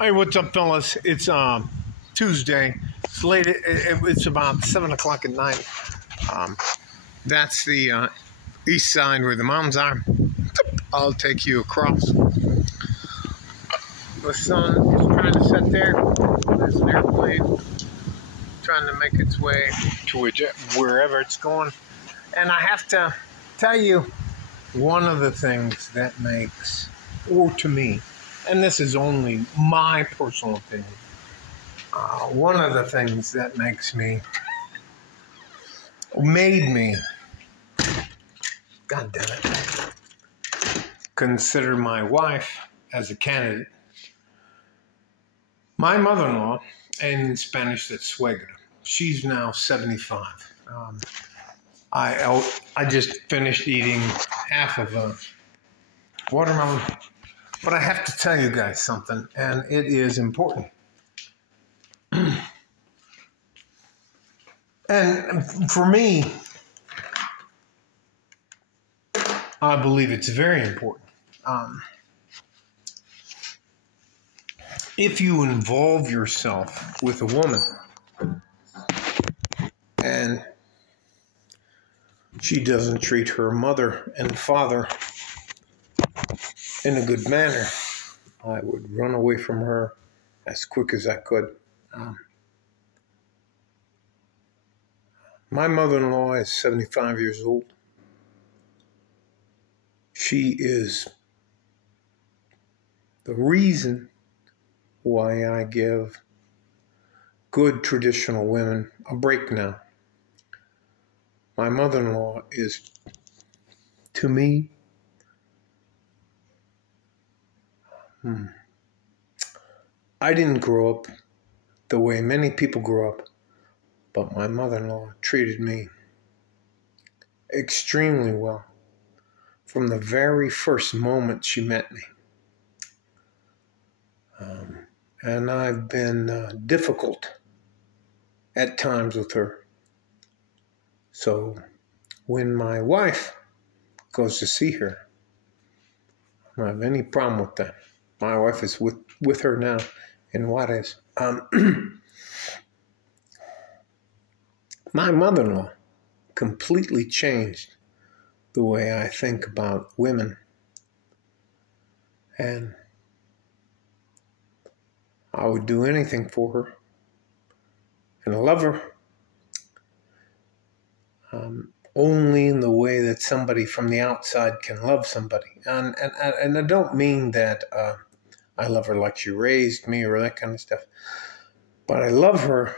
Hey, what's up, fellas? It's Tuesday. It's late. It's about 7 o'clock at night. That's the east side where the mountains are. I'll take you across. The sun is trying to set there. There's an airplane trying to make its way to wherever it's going. And I have to tell you, one of the things that makes, or to me, and this is only my personal opinion, one of the things that made me, God damn it, consider my wife as a candidate. My mother-in-law, in Spanish, that's Sugera. She's now 75. I just finished eating half of a watermelon. But I have to tell you guys something, and it is important. And for me, I believe it's very important. If you involve yourself with a woman and she doesn't treat her mother and father in a good manner, I would run away from her as quick as I could. My mother-in-law is 75 years old. She is the reason why I give good traditional women a break now. My mother-in-law is, to me, I didn't grow up the way many people grow up, but my mother-in-law treated me extremely well from the very first moment she met me. And I've been difficult at times with her. So when my wife goes to see her, I don't have any problem with that. My wife is with her now in Juarez. My mother-in-law completely changed the way I think about women. And I would do anything for her. And I love her. Only in the way that somebody from the outside can love somebody. And I don't mean that I love her like she raised me or that kind of stuff. But I love her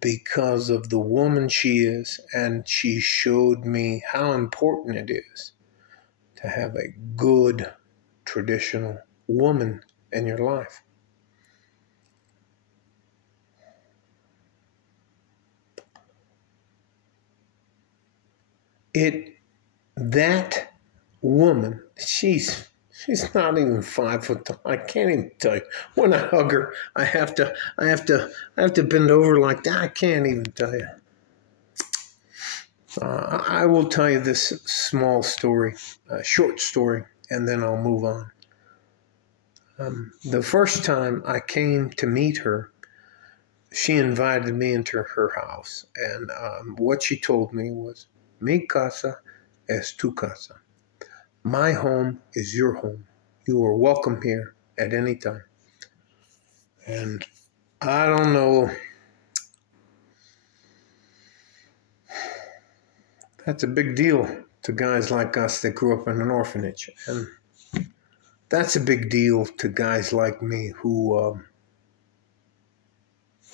because of the woman she is, and she showed me how important it is to have a good traditional woman in your life. That woman, she's not even 5 foot tall. I can't even tell you. When I hug her, I have to bend over like that. I can't even tell you. I will tell you this small story, short story, and then I'll move on. The first time I came to meet her, she invited me into her house, and what she told me was, "Mi casa es tu casa." My home is your home. You are welcome here at any time. And I don't know. That's a big deal to guys like us that grew up in an orphanage. And that's a big deal to guys like me who,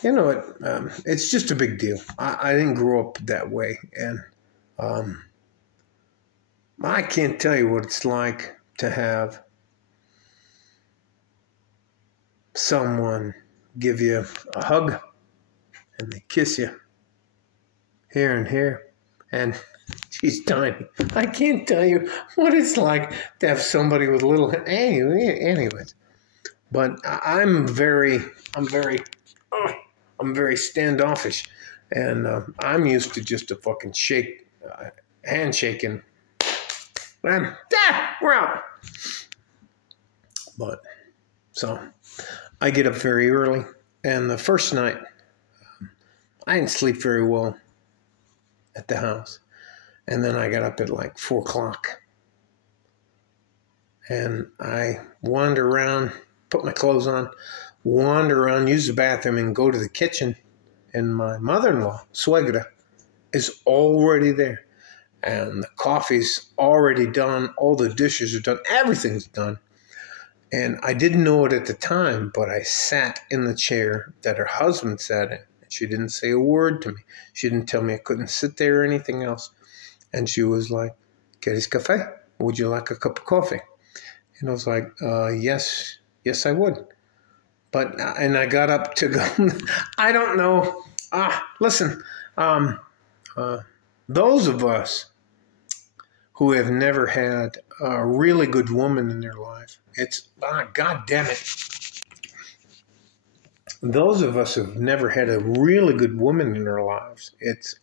it's just a big deal. I didn't grow up that way. And I can't tell you what it's like to have someone give you a hug and they kiss you here and here, and she's tiny. I can't tell you what it's like to have somebody with little anyways. But I'm very standoffish, and I'm used to just a fucking handshaking. And we're out. But So I get up very early. And the first night, I didn't sleep very well at the house. And then I got up at like 4 o'clock. And I wander around, put my clothes on, wander around, use the bathroom, and go to the kitchen. And my mother-in-law, Sugera, is already there. And the coffee's already done. All the dishes are done. Everything's done. And I didn't know it at the time, but I sat in the chair that her husband sat in. She didn't say a word to me. She didn't tell me I couldn't sit there or anything else. And she was like, "¿Quieres café? Would you like a cup of coffee?" And I was like, yes, I would. But, and I got up to go, I don't know. Listen, those of us who have never had a really good woman in their life, God damn it. Those of us who've never had a really good woman in our lives, it's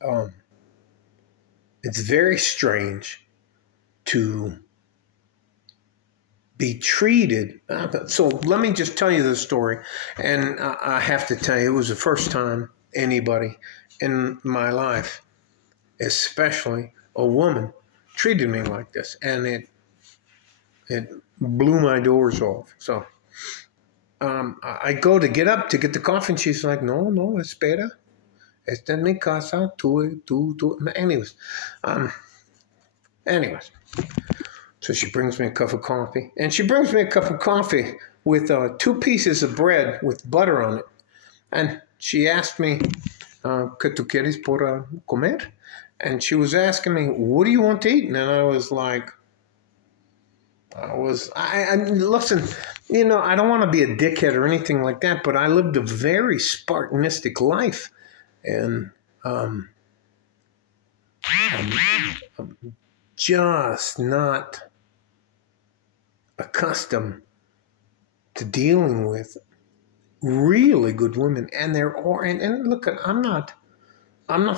very strange to be treated. So let me just tell you the story. And I have to tell you, it was the first time anybody in my life, especially a woman, treated me like this. And it blew my doors off. So I go to get up to get the coffee, and she's like, no, espera. Esta es mi casa, tú. Anyways. So she brings me a cup of coffee. And she brings me a cup of coffee with 2 pieces of bread with butter on it. And she asked me, ¿Qué tú quieres por comer? And she was asking me, what do you want to eat? And I was like, listen, I don't want to be a dickhead or anything like that, but I lived a very Spartanistic life. And I'm just not accustomed to dealing with really good women. And there are, and look, I'm not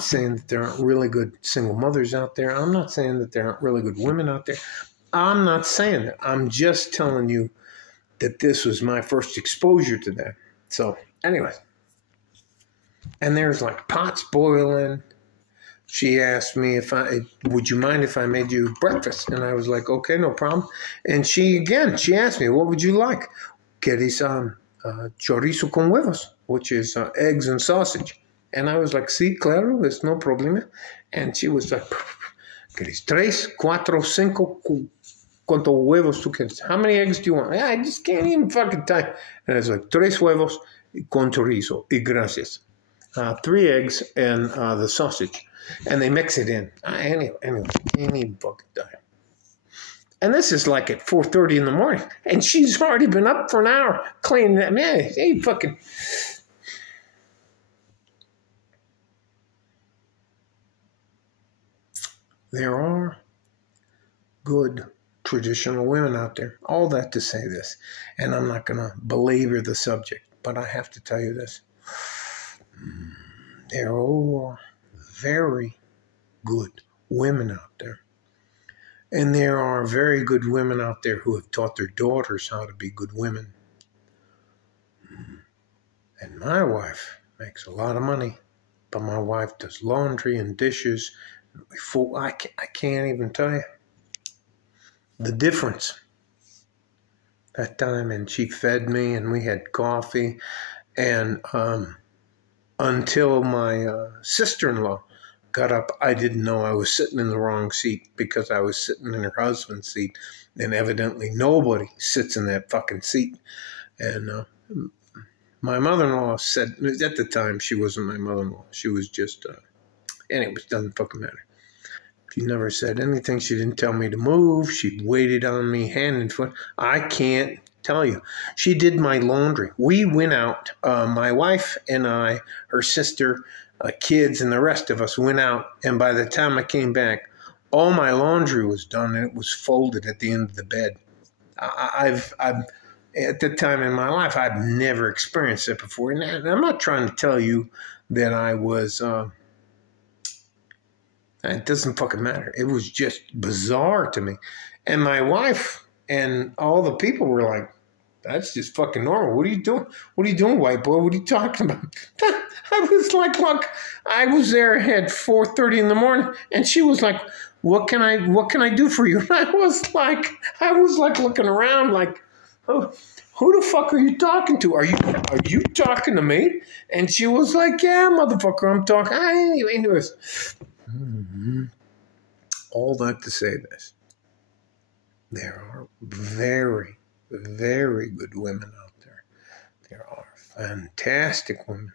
saying that there aren't really good single mothers out there. I'm not saying that there aren't really good women out there. I'm not saying that. I'm just telling you that this was my first exposure to that. So anyway, and there's like pots boiling. She asked me would you mind if I made you breakfast? And I was like, okay, no problem. And she asked me, what would you like? ¿Quieres chorizo con huevos? Which is eggs and sausage. And I was like, sí, claro, it's no problema. And she was like, ¿Quieres 3, 4, 5? ¿Cuántos huevos tú quieres? How many eggs do you want? I just can't even fucking type. And I was like, 3 huevos con chorizo y gracias. 3 eggs and the sausage. And they mix it in. Anyway, any fucking time. And this is like at 4:30 in the morning. And she's already been up for an hour cleaning that. Man, hey, fucking. There are good traditional women out there. All that to say this. And I'm not going to belabor the subject, but I have to tell you this. There are very good women out there. And there are very good women out there who have taught their daughters how to be good women. And my wife makes a lot of money, but my wife does laundry and dishes. I can't even tell you the difference that time. And she fed me, and we had coffee. And until my sister-in-law got up, I didn't know I was sitting in the wrong seat because I was sitting in her husband's seat. And evidently nobody sits in that fucking seat. And my mother-in-law said, at the time, she wasn't my mother-in-law. She was just, anyway, it doesn't fucking matter. She never said anything. She didn't tell me to move. She waited on me hand and foot. I can't tell you. She did my laundry. We went out, my wife and I, her sister, kids, and the rest of us went out. And by the time I came back, all my laundry was done and it was folded at the end of the bed. I've at the time in my life, I've never experienced it before. And I'm not trying to tell you that I was, it doesn't fucking matter. It was just bizarre to me. And my wife and all the people were like, That's just fucking normal. What are you doing? What are you doing, white boy? What are you talking about? I was like, look, I was there at 4:30 in the morning, and she was like, what can I do for you? And I was like looking around like, oh, who the fuck are you talking to? Are you talking to me? And she was like, yeah, motherfucker, I'm talking. Anyways, all that to say this. There are very, very good women out there. There are fantastic women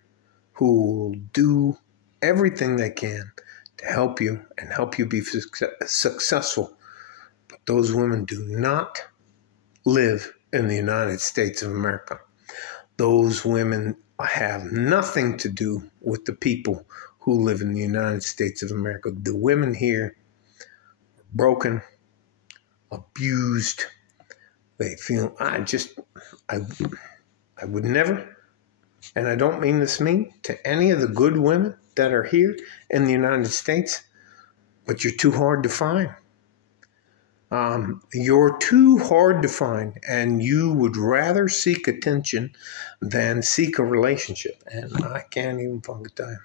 who will do everything they can to help you and help you be successful. But those women do not live in the United States of America. Those women have nothing to do with the people who live in the United States of America. The women here are broken, abused. They feel, I would never, and I don't mean this mean to any of the good women that are here in the United States, but you're too hard to find. You're too hard to find, and you would rather seek attention than seek a relationship. And I can't even fucking tell you.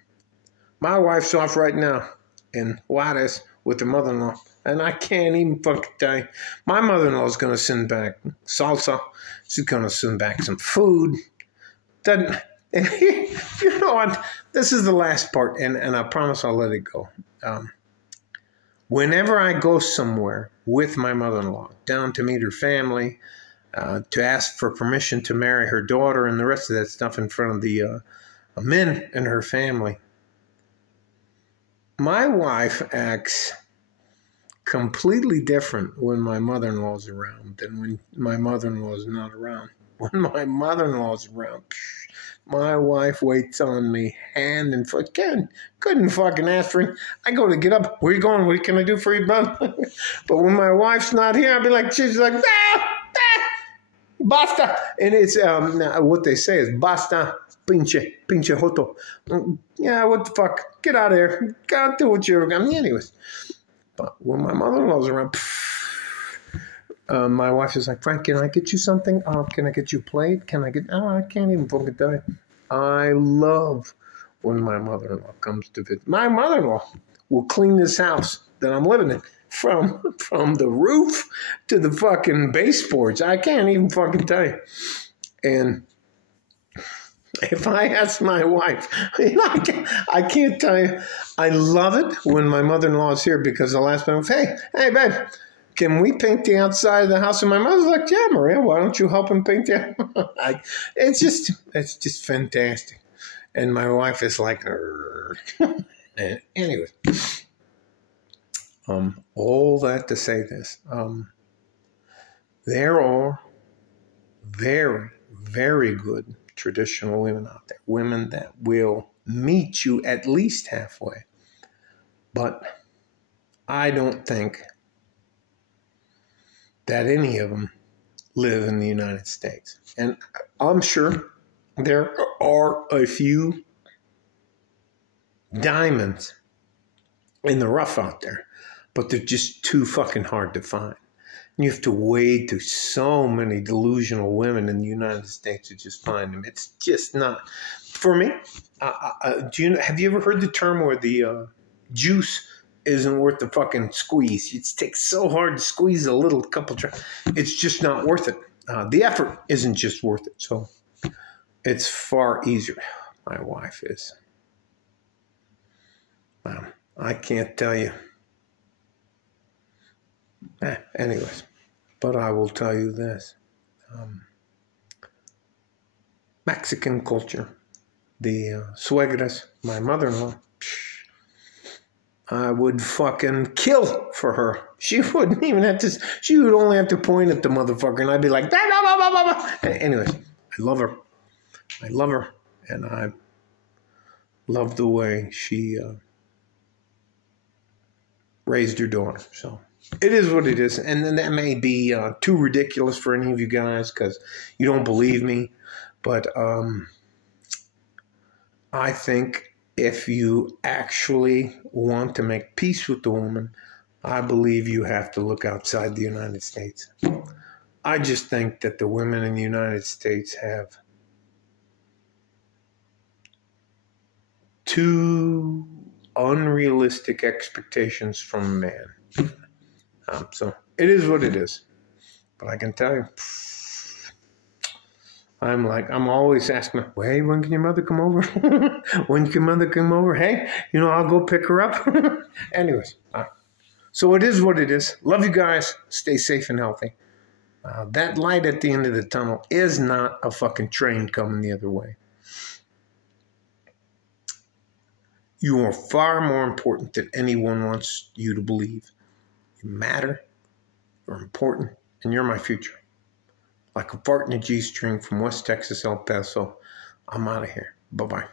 My wife's off right now in Juarez with her mother-in-law, and I can't even fucking tell you. My mother-in-law is going to send back salsa. She's going to send back some food. You know what? This is the last part, and I promise I'll let it go. Whenever I go somewhere with my mother-in-law, down to meet her family, to ask for permission to marry her daughter and the rest of that stuff in front of the men in her family, my wife acts completely different when my mother-in-law is around than when my mother-in-law is not around. When my mother-in-law is around, my wife waits on me hand and foot. Couldn't fucking ask for it. I go to get up. Where you going? What can I do for you, bud? But when my wife's not here, I'll be like, she's like, basta. And it's, what they say is, basta, pinche joto. Yeah, what the fuck? Get out of here. Go do what you're going to do. Anyways. But when my mother-in-law's around, my wife is like, Frank, can I get you something? Can I get you a plate? I can't even fucking tell you. I love when my mother-in-law comes to visit. My mother-in-law will clean this house that I'm living in from the roof to the fucking baseboards. I can't even fucking tell you. And if I ask my wife, I can't tell you. I love it when my mother-in-law is here because the last time, hey, babe, can we paint the outside of the house? And my mother's like, yeah, Maria, why don't you help him paint the It's just fantastic. And my wife is like, anyway. All that to say this. There are very, very good traditional women out there. Women that will meet you at least halfway. But I don't think that any of them live in the United States. And I'm sure there are a few diamonds in the rough out there, but they're just too fucking hard to find. And you have to wade through so many delusional women in the United States to just find them. It's just not. For me, have you ever heard the term where the juice isn't worth the fucking squeeze? It takes so hard to squeeze a little couple drops. It's just not worth it. The effort isn't just worth it. So it's far easier. My wife is. I can't tell you. Anyways, but I will tell you this. Mexican culture. The suegras, my mother-in-law, I would fucking kill for her. She wouldn't even have to, she would only have to point at the motherfucker and I'd be like, bah, bah, bah, bah, bah. Anyways, I love her. And I love the way she raised her daughter. So it is what it is. And then that may be too ridiculous for any of you guys because you don't believe me. But I think if you actually want to make peace with the woman, I believe you have to look outside the United States. I just think that the women in the United States have too unrealistic expectations from a man. So it is what it is. But I can tell you, I'm always asking, well, hey, when can your mother come over? When can your mother come over? Hey, I'll go pick her up. Anyways, so it is what it is. Love you guys. Stay safe and healthy. That light at the end of the tunnel is not a fucking train coming the other way. You are far more important than anyone wants you to believe. You matter, you're important, and you're my future. Like a fart in a G-string from West Texas, El Paso. I'm out of here. Bye-bye.